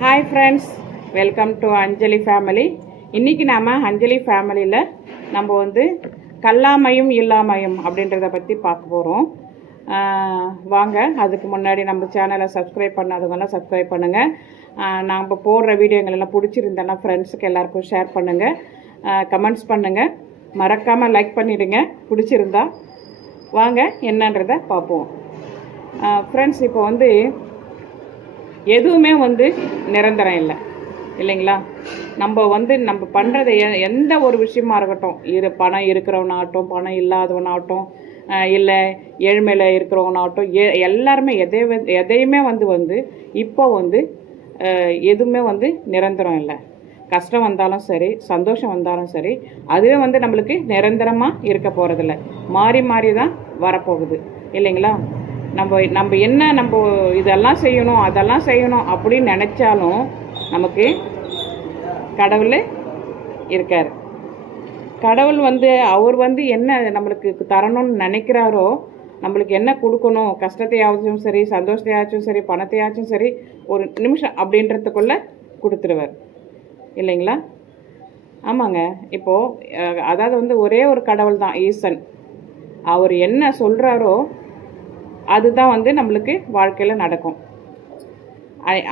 Hi friends welcome to Anjali family இன்றைக்கி நாம் அஞ்சலி ஃபேமிலியில் நம்ம வந்து கல்லாமையும் இல்லாமையும் அப்படின்றத பற்றி பார்க்க போகிறோம் வாங்க அதுக்கு முன்னாடி நம்ம சேனலை சப்ஸ்கிரைப் பண்ணாதவங்கெல்லாம் சப்ஸ்கிரைப் பண்ணுங்கள் நாம் போடுற வீடியோங்கள் எல்லாம் பிடிச்சிருந்தேன்னா ஃப்ரெண்ட்ஸுக்கு எல்லாருக்கும் ஷேர் பண்ணுங்கள் கமெண்ட்ஸ் பண்ணுங்கள் மறக்காமல் லைக் பண்ணிவிடுங்க பிடிச்சிருந்தா வாங்க என்னன்றதை பார்ப்போம். ஃப்ரெண்ட்ஸ் இப்போ வந்து எதுவுமே வந்து நிரந்தரம் இல்லை. இல்லைங்களா? நம்ம வந்து நம்ம பண்ணுறது எந்த ஒரு விஷயமா இருக்கட்டும். இரு பணம் இருக்கிறவனாகட்டும் பணம் இல்லாதவனாகட்டும் இல்லை ஏழ்மையில் இருக்கிறவனாகட்டும் எ எல்லாருமே எதை வந்து- எதையுமே வந்து வந்து இப்போ வந்து எதுவுமே வந்து நிரந்தரம் இல்லை. கஷ்டம் வந்தாலும் சரி சந்தோஷம் வந்தாலும் சரி அதுவே வந்து நம்மளுக்கு நிரந்தரமாக இருக்க போகிறதில்ல மாறி மாறி தான் வரப்போகுது. இல்லைங்களா? நம்ம நம்ம என்ன நம்ம இதெல்லாம் செய்யணும் அதெல்லாம் செய்யணும் அப்படின்னு நினச்சாலும் நமக்கு கடவுள் இருக்கார். கடவுள் வந்து அவர் வந்து என்ன நம்மளுக்கு தரணும்னு நினைக்கிறாரோ நம்மளுக்கு என்ன கொடுக்கணும் கஷ்டத்தையாச்சும் சரி சந்தோஷத்தையாச்சும் சரி பணத்தையாச்சும் சரி ஒரு நிமிஷம் அப்படின்றதுக்குள்ளே கொடுத்துருவார். இல்லைங்களா? ஆமாங்க. இப்போது அதாவது வந்து ஒரே ஒரு கடவுள் தான் ஈசன். அவர் என்ன சொல்கிறாரோ அதுதான் வந்து நம்மளுக்கு வாழ்க்கையில் நடக்கும்.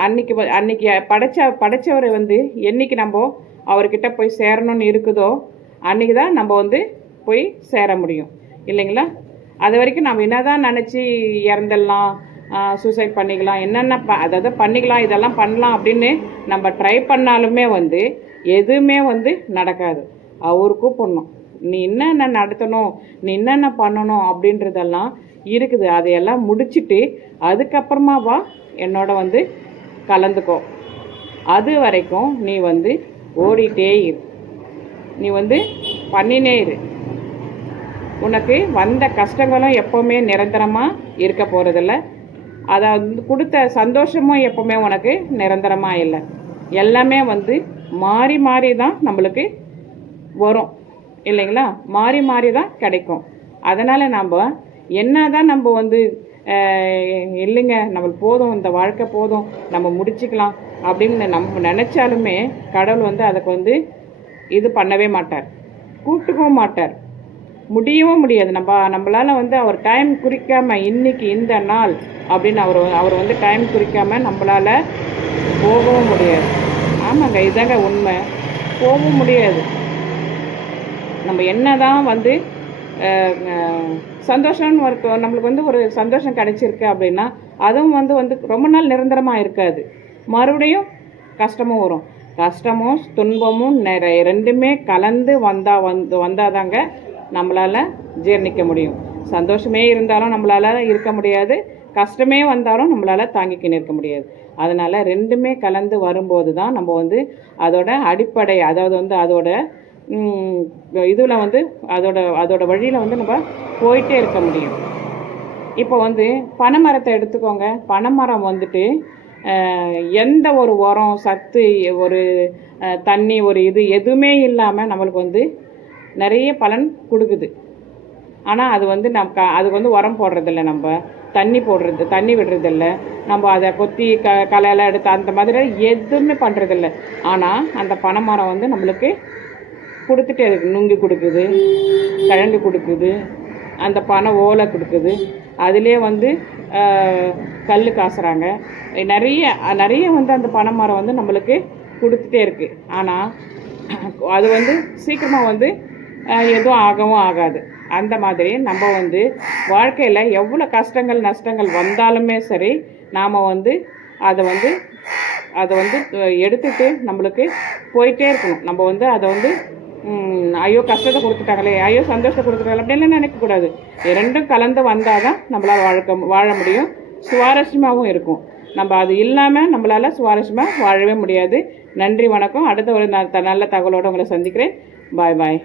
அன்னைக்கு அன்னைக்கு படைச்ச படைச்சவரை வந்து என்னைக்கு நம்ம அவர்கிட்ட போய் சேரணும்னு இருக்குதோ அன்னைக்கு தான் நம்ம வந்து போய் சேர முடியும். இல்லைங்களா? அது வரைக்கும் நம்ம என்னதான் நினச்சி இறந்துடலாம் சூசைட் பண்ணிக்கலாம் என்னென்ன ப அதாவது பண்ணிக்கலாம் இதெல்லாம் பண்ணலாம் அப்படின்னு நம்ம ட்ரை பண்ணாலுமே வந்து எதுவுமே வந்து நடக்காது. அவருக்கும் பண்ணும். நீ என்னென்ன நடத்தணும் நீ என்னென்ன பண்ணணும் அப்படின்றதெல்லாம் இருக்குது. அதையெல்லாம் முடிச்சிட்டு அதுக்கப்புறமா வா என்னோட வந்து கலந்துக்கோ. அது வரைக்கும் நீ வந்து ஓடிட்டே இரு. நீ வந்து பண்ணினே இரு. உனக்கு வந்த கஷ்டங்களும் எப்போவுமே நிரந்தரமாக இருக்க போகிறதில்ல அதை வந்து கொடுத்த சந்தோஷமும் எப்போவுமே உனக்கு நிரந்தரமாக இல்லை. எல்லாமே வந்து மாறி மாறி தான் நம்மளுக்கு வரும். இல்லைங்களா? மாறி மாறி தான் கிடைக்கும். அதனால் நம்ம என்ன தான் நம்ம வந்து இல்லைங்க நம்மளுக்கு போதும் இந்த வாழ்க்கை போதும் நம்ம முடிச்சுக்கலாம் அப்படின்னு நம்ம நினச்சாலுமே கடவுள் வந்து அதுக்கு வந்து இது பண்ணவே மாட்டார். கூட்டுக்கவும் மாட்டார். முடியவும் முடியாது. நம்ம நம்மளால வந்து அவர் டைம் குறிக்காமல் இன்னைக்கு இந்த நாள் அப்படின்னு அவர் அவர் வந்து டைம் குறிக்காமல் நம்மளால் போகவும் முடியாது. ஆமாங்க இதாங்க உண்மை. போகவும் முடியாது. நம்ம என்ன தான் வந்து சந்தோஷம்னு இருக்கும் நம்மளுக்கு வந்து ஒரு சந்தோஷம் கிடைச்சிருக்கு அப்படின்னா அதுவும் வந்து வந்து ரொம்ப நாள் நிரந்தரமாக இருக்காது. மறுபடியும் கஷ்டமும் வரும். கஷ்டமும் துன்பமும் நிறைய ரெண்டுமே கலந்து வந்தால் வந்து வந்தால் தாங்க நம்மளால் ஜீர்ணிக்க முடியும். சந்தோஷமே இருந்தாலும் நம்மளால் இருக்க முடியாது. கஷ்டமே வந்தாலும் நம்மளால் தாங்கிக்க நிற்க முடியாது. அதனால் ரெண்டுமே கலந்து வரும்போது தான் நம்ம வந்து அதோட அடிப்படை அதாவது வந்து அதோட இதில் வந்து அதோட அதோட வழியில் வந்து நம்ம போயிட்டே இருக்க முடியும். இப்போ வந்து பனைமரத்தை எடுத்துக்கோங்க. பனைமரம் வந்துட்டு எந்த ஒரு உரம் சத்து ஒரு தண்ணி ஒரு இது எதுவுமே இல்லாமல் நம்மளுக்கு வந்து நிறைய பலன் கொடுக்குது. ஆனால் அது வந்து நம் க அதுக்கு வந்து உரம் போடுறதில்ல நம்ம. தண்ணி போடுறது தண்ணி விடுறதில்ல. நம்ம அதை கொத்தி க களையெல்லாம் எடுத்து அந்த மாதிரி எதுவுமே பண்ணுறதில்ல ஆனால் அந்த பனைமரம் வந்து நம்மளுக்கு கொடுத்துட்டே இருக்கு நுங்கு கொடுக்குது கிழங்கு கொடுக்குது அந்த பனை ஓலை கொடுக்குது. அதுலேயே வந்து கல் காசுறாங்க. நிறைய நிறைய வந்து அந்த பனை மரம் வந்து நம்மளுக்கு கொடுத்துட்டே இருக்குது ஆனால் அது வந்து சீக்கிரமாக வந்து எதுவும் ஆகவும் ஆகாது. அந்த மாதிரி நம்ம வந்து வாழ்க்கையில் எவ்வளோ கஷ்டங்கள் நஷ்டங்கள் வந்தாலுமே சரி நாம் வந்து அதை வந்து அதை வந்து எடுத்துகிட்டு நம்மளுக்கு போயிட்டே இருக்கணும். நம்ம வந்து அதை வந்து ஐயோ கஷ்டத்தை கொடுத்துட்டாங்களே ஐயோ சந்தோஷத்தை கொடுத்துட்டாங்களே அப்படின்லாம் நினைக்கக்கூடாது ரெண்டும் கலந்து வந்தால் தான் நம்மளால் வாழ்க்க வாழ முடியும். சுவாரஸ்யமாகவும் இருக்கும். நம்ம அது இல்லாமல் நம்மளால் சுவாரஸ்யமாக வாழவே முடியாது. நன்றி வணக்கம். அடுத்த ஒரு ந- நல்ல தகவலோடு உங்களை சந்திக்கிறேன். பாய் பாய்.